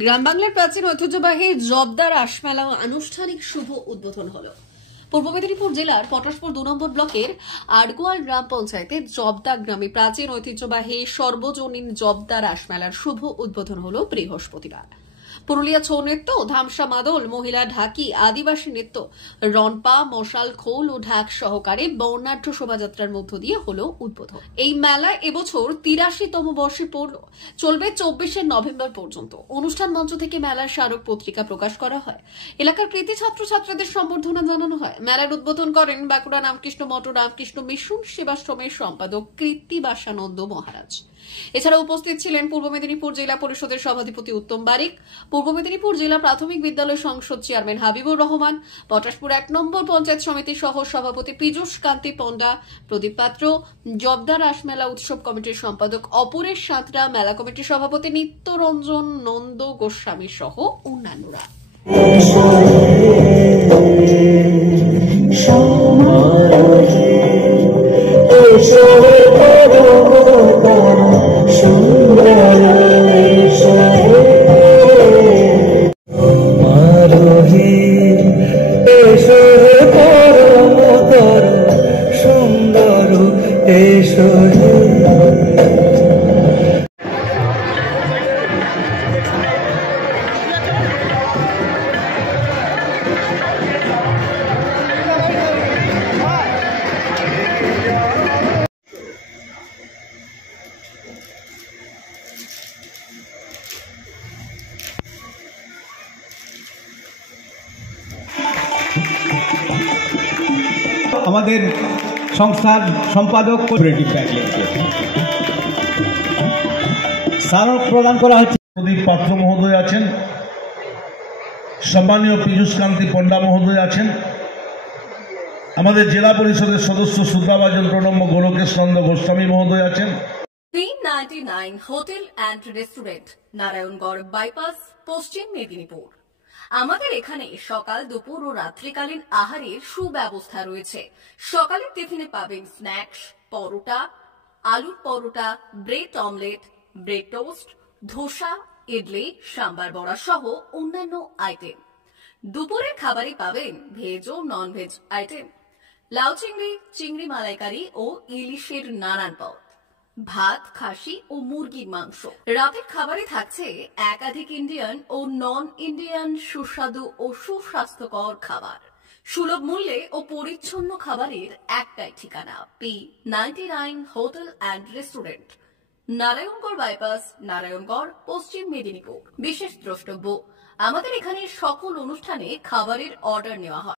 গ্রাম বাংলার প্রাচীন ঐতিহ্যবাহী জবদার রাসমেলা আনুষ্ঠানিক শুভ উদ্বোধন হলো। পূর্ব মেদিনীপুর জেলার পটাশপুর 2 নম্বর ব্লকের আড়গোয়াল গ্রাম পঞ্চায়েতে জবদা গ্রামে প্রাচীন ঐতিহ্যবাহী সর্বজনীন জবদা রাসমেলার শুভ উদ্বোধন হলো বৃহস্পতিবার। পুরুলিয়া ছৌ নৃত্য, ধামসা মাদল, মহিলা ঢাকি, আদিবাসী নৃত্য, রনপা, মশাল খোল ও ঢাক সহকারে বর্ণাঢ্য শোভাযাত্রার মধ্য দিয়ে হলো উদ্বোধন। এই মেলা এবছর 83তম বর্ষে পড়ল। চলবে 24শে নভেম্বর পর্যন্ত। অনুষ্ঠান মঞ্চ থেকে মেলার স্মারক পত্রিকা প্রকাশ করা হয়। এলাকার কৃতি ছাত্রছাত্রীদের সম্বর্ধনা জানানো হয়। মেলার উদ্বোধন করেন বাঁকুড়া রামকৃষ্ণ মঠ রামকৃষ্ণ মিশন সেবাশ্রমের সম্পাদক কৃত্তিবাসানন্দ মহারাজ। এছাড়া উপস্থিত ছিলেন পূর্ব মেদিনীপুর জেলা পরিষদের সভাধিপতি উত্তম বারিক, পূর্ব মেদিনীপুর জেলা প্রাথমিক বিদ্যালয় সংসদ চেয়ারম্যান হাবিবুর রহমান, পটাশপুর 1 নম্বর পঞ্চায়েত সমিতির সহ সভাপতি পীযূষ কান্তি পণ্ডা, প্রদীপ পাত্র, জবদা রাসমেলা উৎসব কমিটির সম্পাদক অপরেশ সাঁতরা, মেলা কমিটির সভাপতি নিত্যরঞ্জন নন্দ গোস্বামী সহ অন্যান্যরা। আমাদের সংস্থার সম্পাদক স্মারক প্রদান করা হচ্ছে। প্রদীপ পাত্র মহোদয় আছেন, সম্মানীয় পীযূষ কান্তি পণ্ডা মহোদয় আছেন, আমাদের জেলা পরিষদের সদস্য সুদ্রাবাজন প্রণম্য গোলকেশ নন্দ গোস্বামী মহোদয় আছেন। 399 hotel and restaurant, Narayangarh bypass, পশ্চিম মেদিনীপুর। আমাদের এখানে সকাল, দুপুর ও রাত্রিকালীন আহারের সুব্যবস্থা রয়েছে। সকালের টিফিনে পাবেন স্ন্যাক্স, পরোটা, আলুর paratha, bread omelette, bread toast, dosa, idli, sambar vada সহ অন্যান্য আইটেম। দুপুরের খাবারে পাবেন ভেজ ও নন ভেজ আইটেম, লাউ চিংড়ি, চিংড়ি মালাইকারি ও ইলিশের নানান পদ, ভাত, খাসি ও মুরগির মাংস। রাতের খাবারে থাকছে একাধিক ইন্ডিয়ান ও নন ইন্ডিয়ান সুস্বাদু ও সুস্বাস্থ্যকর খাবার। সুলভ মূল্যে ও পরিচ্ছন্ন খাবারের একটাই ঠিকানা, P99 hotel and restaurant, Narayangarh bypass, Narayangarh, পশ্চিম মেদিনীপুর। বিশেষ দ্রষ্টব্য, আমাদের এখানে সকল অনুষ্ঠানে খাবারের অর্ডার নেওয়া হয়।